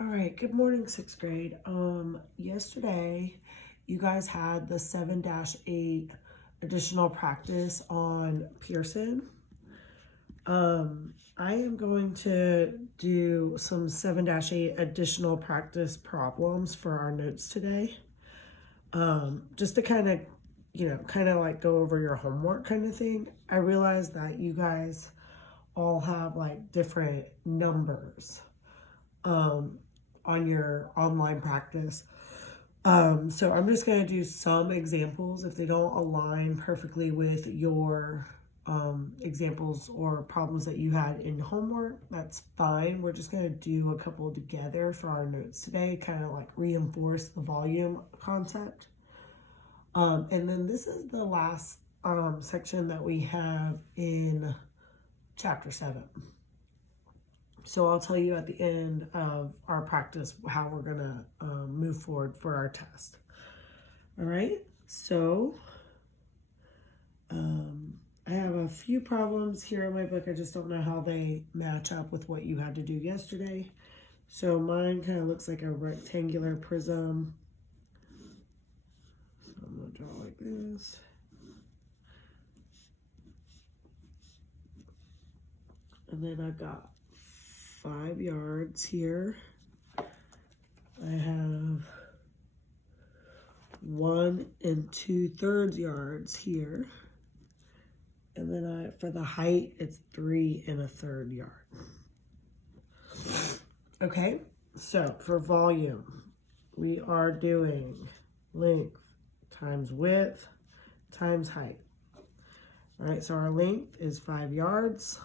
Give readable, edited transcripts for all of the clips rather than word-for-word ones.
All right, good morning, sixth grade. Yesterday you guys had the 7-8 additional practice on Pearson. I am going to do some 7-8 additional practice problems for our notes today. Just to kind of like go over your homework kind of thing. I realize that you guys all have like different numbers on your online practice. So I'm just going to do some examples. If they don't align perfectly with your examples or problems that you had in homework, that's fine. We're just going to do a couple together for our notes today, kind of like reinforce the volume concept. And then this is the last section that we have in chapter 7. So I'll tell you at the end of our practice how we're going to move forward for our test. All right, so I have a few problems here in my book. I just don't know how they match up with what you had to do yesterday. So mine kind of looks like a rectangular prism. So I'm going to draw like this. And then I've got 5 yards here. I have 1 2/3 yards here. And then for the height, it's 3 1/3 yard. Okay, so for volume, we are doing length times width times height. All right, so our length is 5 yards.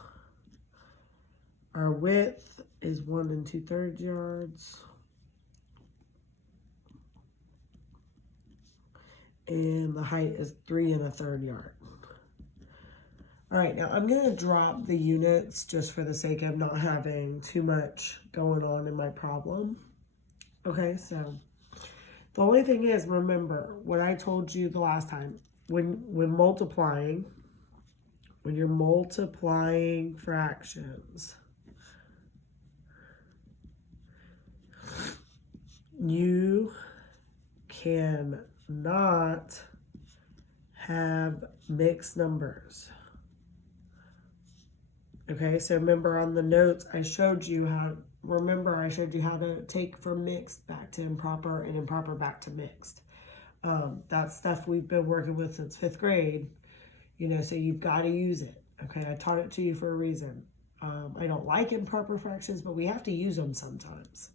Our width is 1 2/3 yards. And the height is 3 1/3 yard. All right, now I'm going to drop the units just for the sake of not having too much going on in my problem. Okay, so the only thing is, remember what I told you the last time. When you're multiplying fractions, you cannot have mixed numbers. Okay, so remember on the notes I showed you how to take from mixed back to improper and improper back to mixed. That's stuff we've been working with since 5th grade, so you've got to use it. Okay, I taught it to you for a reason. I don't like improper fractions, but we have to use them sometimes.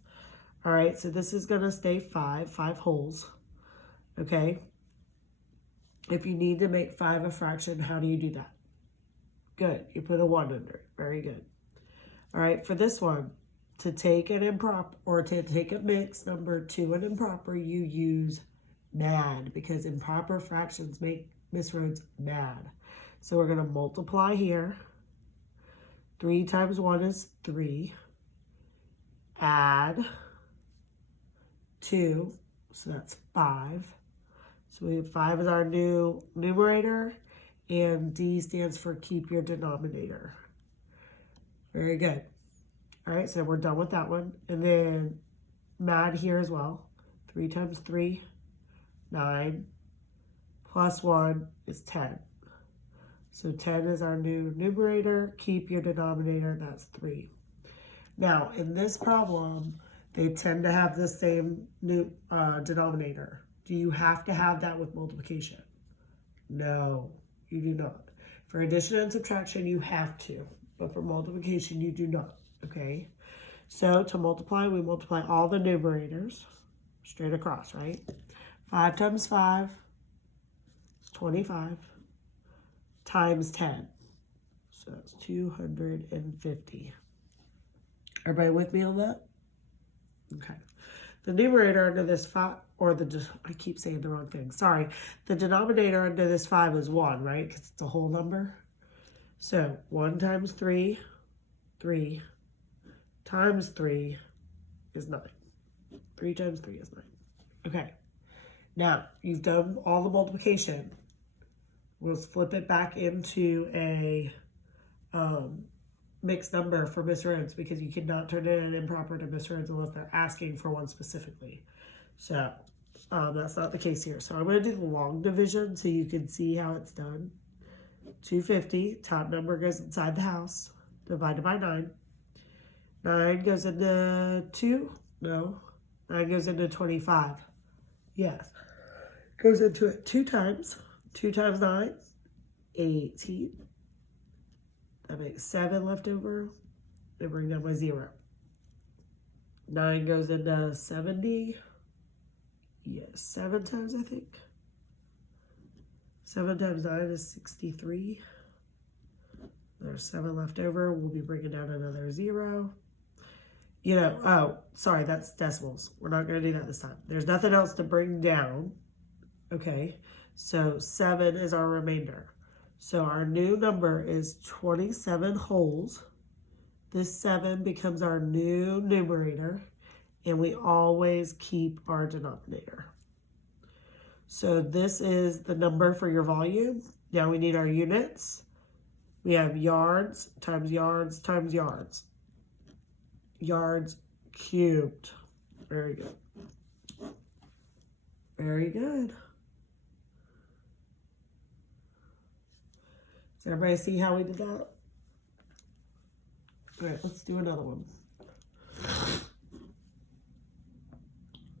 All right, so this is going to stay 5 wholes. Okay, if you need to make 5 a fraction, how do you do that? Good, you put a 1 under it. Very good. All right, for this one, to take an improper or to take a mixed number to an improper, you use mad, because improper fractions make Miss Rhodes mad. So we're going to multiply here. 3 times 1 is 3. Add 2, so that's 5. So we have 5 as our new numerator, and D stands for keep your denominator. Very good. All right, so we're done with that one. And then mad here as well. 3 times 3, 9, plus 1 is 10. So 10 is our new numerator. Keep your denominator, that's 3. Now, in this problem, they tend to have the same new denominator. Do you have to have that with multiplication? No, you do not. For addition and subtraction, you have to. But for multiplication, you do not. Okay? So to multiply, we multiply all the numerators straight across, right? 5 times 5 is 25 times 10. So that's 250. Everybody with me on that? Okay. The numerator under this 5, I keep saying the wrong thing. Sorry. The denominator under this 5 is 1, right? Because it's a whole number. So 1 times 3, 3 times 3 is 9. 3 times 3 is 9. Okay. Now, you've done all the multiplication. We'll flip it back into a mixed number for Miss Rhodes because you cannot turn in an improper to Miss Rhodes unless they're asking for one specifically. So that's not the case here. So I'm going to do the long division so you can see how it's done. 250, top number goes inside the house, divided by 9. 9 goes into 2? No. 9 goes into 25. Yes. Goes into it 2 times. 2 times 9, 18. That makes 7 left over. And bring down my 0. 9 goes into 70. Yes, 7 times, I think. 7 times 9 is 63. There's 7 left over. We'll be bringing down another 0. You know, oh, sorry, that's decimals. We're not going to do that this time. There's nothing else to bring down. Okay, so 7 is our remainder. So our new number is 27 wholes. This 7 becomes our new numerator, and we always keep our denominator. So this is the number for your volume. Now we need our units. We have yards times yards times yards. Yards cubed. Very good. Very good. Does everybody see how we did that? All right, let's do another one.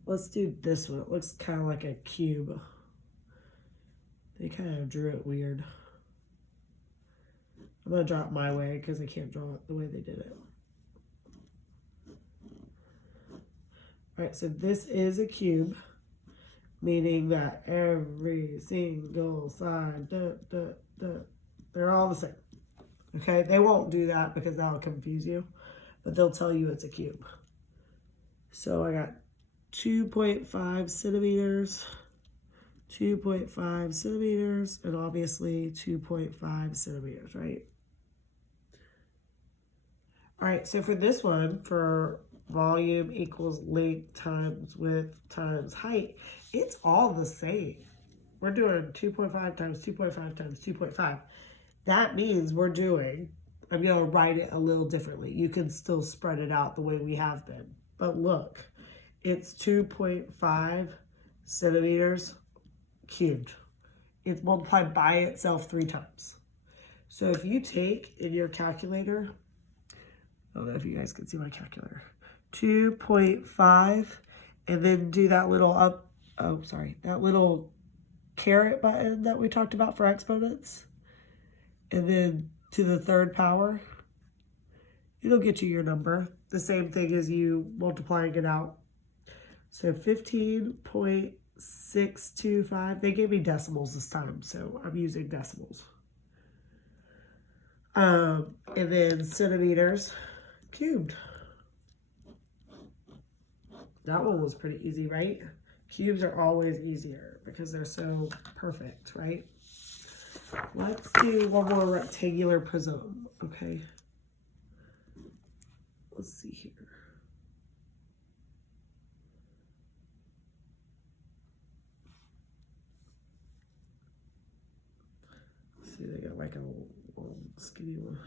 Let's do this one. It looks kind of like a cube. They kind of drew it weird. I'm going to draw it my way because I can't draw it the way they did it. All right, so this is a cube, meaning that every single side, they're all the same. Okay, they won't do that because that'll confuse you, but they'll tell you it's a cube. So I got 2.5 centimeters, 2.5 centimeters, and obviously 2.5 centimeters, right? All right, so for this one, for volume equals length times width times height, it's all the same. We're doing 2.5 times 2.5 times 2.5. That means we're doing, I'm going to write it a little differently. You can still spread it out the way we have been. But look, it's 2.5 centimeters cubed. It's multiplied by itself 3 times. So if you take in your calculator, I don't know if you guys can see my calculator, 2.5, and then do that little that little caret button that we talked about for exponents, and then to the 3rd power, it'll get you your number. The same thing as you multiplying it out. So 15.625. They gave me decimals this time, so I'm using decimals. And then centimeters cubed. That one was pretty easy, right? Cubes are always easier because they're so perfect, right? Let's do one more rectangular prism, okay? Let's see here. See, they got like a long skinny one.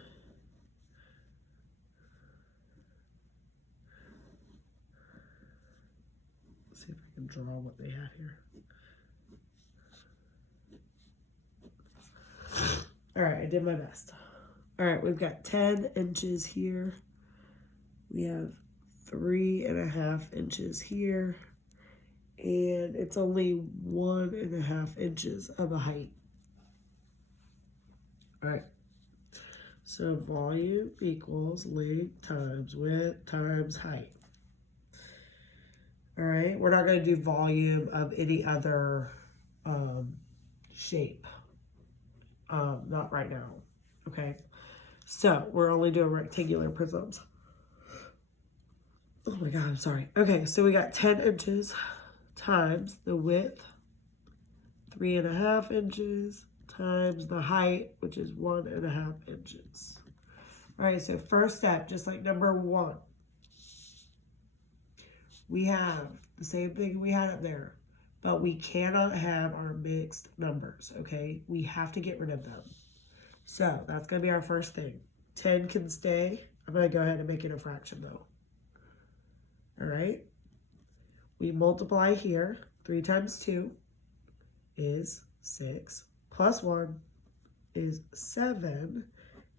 Let's see if I can draw what they have here. All right, I did my best. All right, we've got 10 inches here. We have 3.5 inches here. And it's only 1.5 inches of a height. All right. So volume equals length times width times height. All right. We're not going to do volume of any other shape. Not right now. Okay. So we're only doing rectangular prisms. Oh my God, I'm sorry. Okay, so we got 10 inches times the width, 3.5 inches, times the height, which is 1.5 inches. All right, so first step, just like number 1, we have the same thing we had up there, but we cannot have our mixed numbers, okay? We have to get rid of them. So that's going to be our first thing. 10 can stay. I'm going to go ahead and make it a fraction though. All right. We multiply here. 3 times 2 is 6. Plus 1 is 7.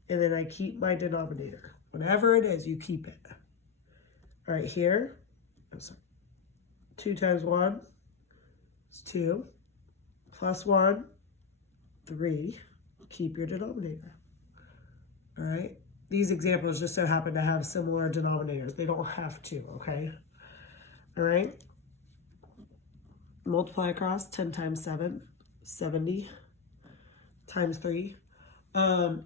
And then I keep my denominator. Whatever it is, you keep it. All right, here. I'm sorry. 2 times 1 is 2. Plus 1, 3. Keep your denominator. All right. These examples just so happen to have similar denominators. They don't have to, okay? All right. Multiply across. 10 times 7, 70 times 3.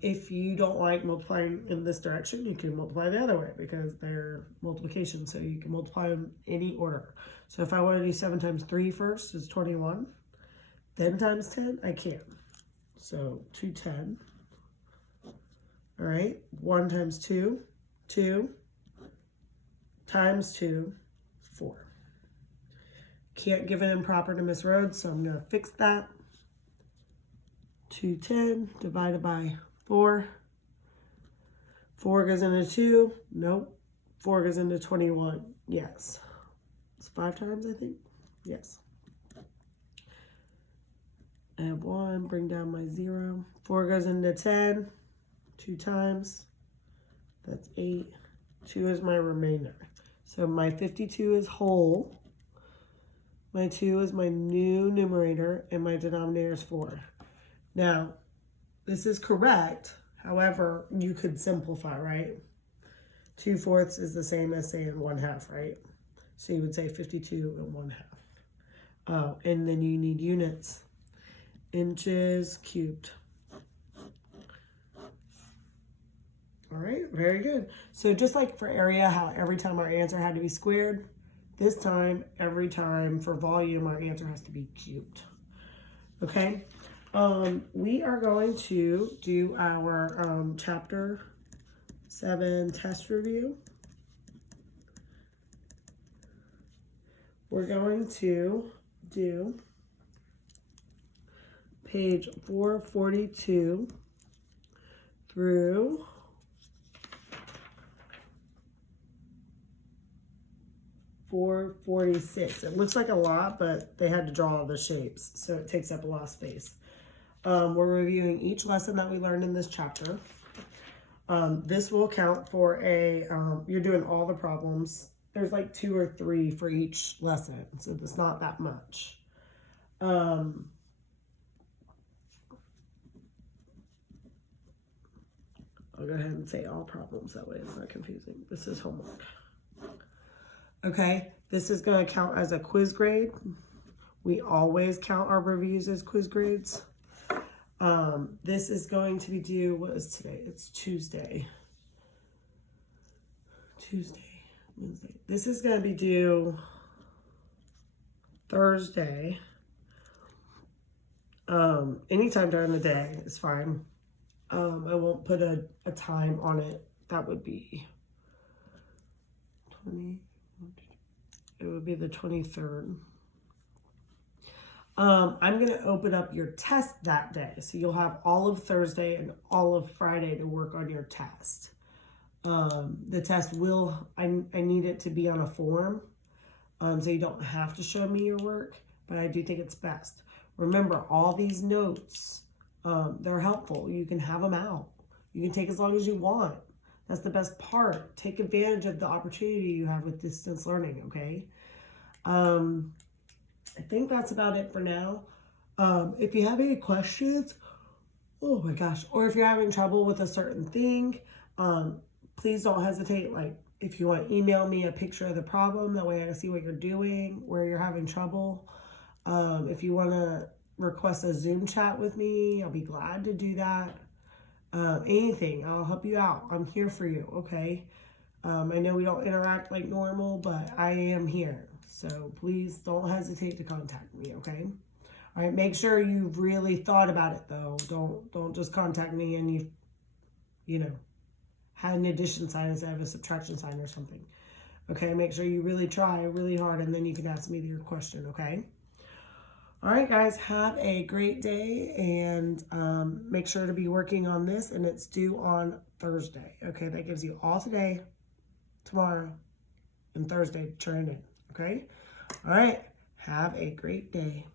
If you don't like multiplying in this direction, you can multiply the other way because they're multiplication. So you can multiply them any order. So if I want to do 7 times 3 first, is 21. Then times 10, I can. So 210. All right, 1 times 2, 2 times 2, 4. Can't give it improper to Miss Rhodes, so I'm going to fix that. 210 divided by 4. 4 goes into 2. Nope. 4 goes into 21. Yes. It's 5 times, I think. Yes. I have 1. Bring down my 0. 4 goes into 10. 2 times. That's 8. 2 is my remainder. So my 52 is whole. My 2 is my new numerator, and my denominator is 4. Now, this is correct. However, you could simplify, right? 2/4 is the same as saying 1/2, right? So you would say 52 and 1/2. And then you need units. Inches cubed. All right, very good. So just like for area, how every time our answer had to be squared, this time, every time for volume, our answer has to be cubed. Okay, we are going to do our chapter 7 test review. We're going to do page 442 through 446. It looks like a lot, but they had to draw all the shapes, so it takes up a lot of space. We're reviewing each lesson that we learned in this chapter. This will count for a, you're doing all the problems. There's like 2 or 3 for each lesson, so it's not that much. I'll go ahead and say all problems, that way it's not confusing. This is homework. Okay, this is going to count as a quiz grade. We always count our reviews as quiz grades. This is going to be due, what is today? It's Tuesday, Wednesday. This is going to be due Thursday. Anytime during the day is fine. I won't put a time on it. That would be 20. It would be the 23rd. I'm going to open up your test that day. So you'll have all of Thursday and all of Friday to work on your test. The test will, I need it to be on a form. So you don't have to show me your work, but I do think it's best. Remember, all these notes, they're helpful. You can have them out. You can take as long as you want. That's the best part. Take advantage of the opportunity you have with distance learning, okay? I think that's about it for now. If you have any questions, oh my gosh, or if you're having trouble with a certain thing, please don't hesitate. Like, if you want to email me a picture of the problem, that way I can see what you're doing, where you're having trouble. If you want to request a Zoom chat with me, I'll be glad to do that. Anything, I'll help you out. I'm here for you, okay? I know we don't interact like normal, but I am here. So please don't hesitate to contact me, okay? All right, make sure you've really thought about it though. Don't just contact me and you know, had an addition sign instead of a subtraction sign or something. Okay, make sure you really try really hard and then you can ask me your question, okay? All right, guys, have a great day and make sure to be working on this, and it's due on Thursday. Okay, that gives you all today, tomorrow, and Thursday to turn in. Okay? All right. Have a great day.